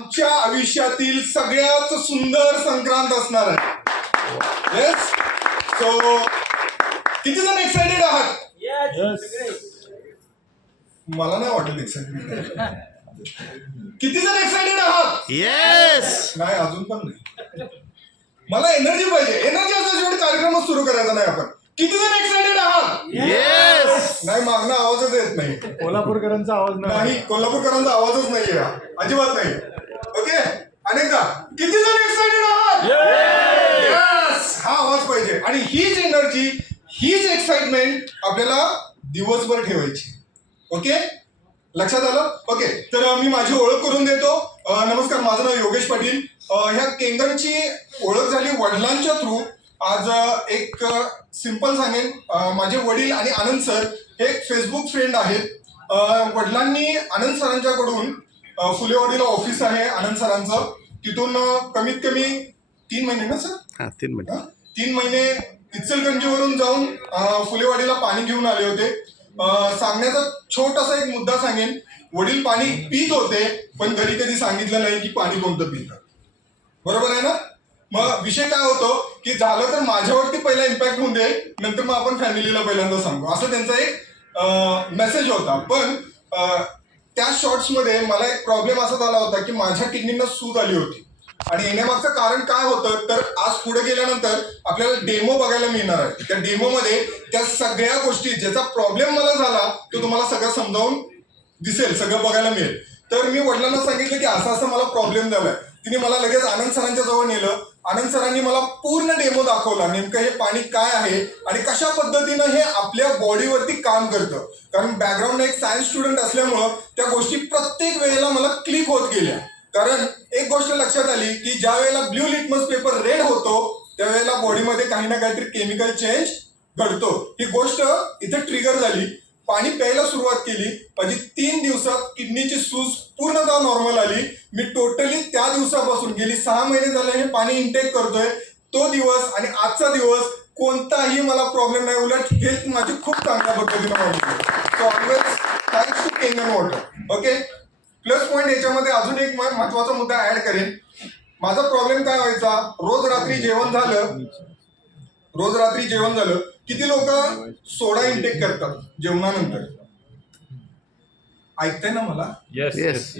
आमच्या आयुष्यातील सगळ्यात सुंदर संक्रांत असणार आहे. येस. सो किती जण एक्साइटेड आहात? मला नाही वाटत एक्साइटेड. किती जण एक्साइटेड आहात? येस. नाही, अजून पण नाही. मला एनर्जी पाहिजे. एनर्जी असल्याशिवाय कार्यक्रमच सुरू करायचा नाही आपण. किती जण एक्साइटेड आहात? येस. नाही, मागणं आवाजच येत नाही. कोल्हापूरकरांचा आवाज नाही, कोल्हापूरकरांचा आवाजच नाहीये, अजिबात नाही. ओके, अनेकदा किती जण एक्साइटेड आहात? यस, हा आवाज पाहिजे. आणि हीच एनर्जी, हीच एक्साइटमेंट आपल्याला दिवसभर ठेवायची. ओके, लक्षात आलं? ओके, तर मी माझी ओळख करून देतो. नमस्कार, माझं नाव योगेश पाटील. ह्या केंगणची ओळख झाली वडिलांच्या थ्रू. आज एक सिंपल सांगेन, माझे वडील आणि आनंद सर हे फेसबुक फ्रेंड आहेत. वडिलांनी आनंद सरांच्याकडून फुलेवाडीला ऑफिस आहे आनंद सरांचं, तिथून कमीत कमी 3 महिने ना सर? 3 महिने. 3 महिने इचलकरंजीवरून जाऊन फुलेवाडीला पाणी घेऊन आले होते. सांगण्याचा छोटासा एक मुद्दा सांगेन, वडील पाणी पित होते पण घरी कधी सांगितलं नाही की पाणी कोणतं पितात. बरोबर आहे ना? मग विषय काय होतो की झालं तर माझ्यावरती पहिला इम्पॅक्ट होऊन दे, नंतर मग आपण फॅमिलीला पहिल्यांदा सांगू, असं त्यांचा एक मेसेज होता. पण त्या शॉर्ट्स मध्ये मला एक प्रॉब्लेम असा झाला होता की माझ्या किडनींना सूज आली होती. आणि येण्यामागचं कारण काय होतं, तर आज पुढे गेल्यानंतर आपल्याला डेमो बघायला मिळणार आहे. त्या डेमो मध्ये त्या सगळ्या गोष्टी, ज्याचा प्रॉब्लेम मला झाला तो तुम्हाला सगळं समजावून दिसेल, सगळं बघायला मिळेल. तर मी वडिलांना सांगितलं की असं असं मला प्रॉब्लेम झालाय. तिने मला लगेच आनंद सरांच्या जवळ नेलं. आनंद सरांनी मला पूर्ण डेमो दाखवला, नेमकं हे पाणी काय आहे आणि कशा पद्धतीनं हे आपल्या बॉडीवरती काम करतं. कारण बॅकग्राऊंड एक सायन्स स्टुडंट असल्यामुळं त्या गोष्टी प्रत्येक वेळेला मला क्लिक होत गेल्या. कारण एक गोष्ट लक्षात आली की ज्या वेळेला ब्ल्यू लिटमस पेपर रेड होतो त्यावेळेला बॉडीमध्ये काही ना काहीतरी केमिकल चेंज घडतो. ही गोष्ट इथे ट्रिगर झाली. पाणी प्यायला सुरुवात केली. माझी 3 दिवसात किडनीची सूज पूर्णतः नॉर्मल आली. मी टोटली त्या दिवसापासून गेली 6 महिने झाले हे पाणी इनटेक करतोय. तो दिवस आणि आजचा दिवस कोणताही मला प्रॉब्लेम नाही, उलट हेल्थ माझी खूप चांगल्या पद्धतीने वाढली. So always thanks to Kangen water. Okay, plus point याच्यामध्ये अजून एक महत्वाचा मुद्दा ऍड करेन. माझा प्रॉब्लेम काय व्हायचा, रोज रात्री जेवण झालं किती लोक सोडा इंटेक करतात जेवणानंतर? ऐकताय ना मला? येस.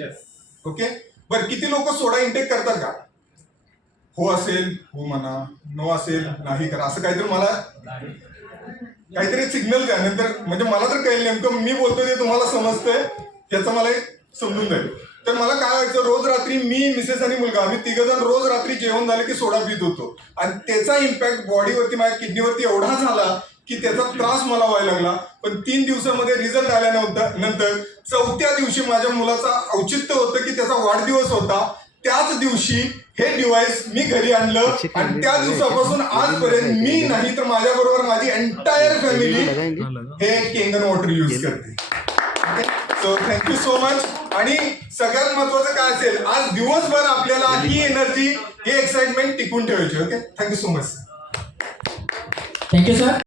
ओके, बरं किती लोक सोडा इंटेक करतात का? हो असेल हो म्हणा, नो असेल नाही करा, असं काहीतरी मला काहीतरी सिग्नल द्या, नंतर म्हणजे मला तर कळेल नेमकं मी बोलतोय ते तुम्हाला समजतंय, त्याचं मला एक समजून जाईल. तर मला काय व्हायचं, रोज रात्री मी, मिसेस आणि मुलगा आम्ही 3 जण रोज रात्री जेवण झालं की सोडा पित होतो. आणि त्याचा इम्पॅक्ट बॉडीवरती, माझ्या किडनीवरती एवढा झाला की त्याचा त्रास मला व्हायला लागला. पण 3 दिवसामध्ये रिझल्ट आल्यानंतर 4थ्या दिवशी माझ्या मुलाचा औचित्य होतं की त्याचा वाढदिवस होता. त्याच दिवशी हे डिव्हाइस मी घरी आणलं आणि त्या दिवसापासून आजपर्यंत मी नाही तर माझ्या बरोबर माझी एंटायर फॅमिली हे केंगन वॉटर यूज करते. So thank you so much. आणि सगळ्यात महत्वाचं काय असेल, आज दिवसभर आपल्याला ही एनर्जी, ही एक्साइटमेंट टिकून ठेवायची. Okay, thank you so much. Thank you sir.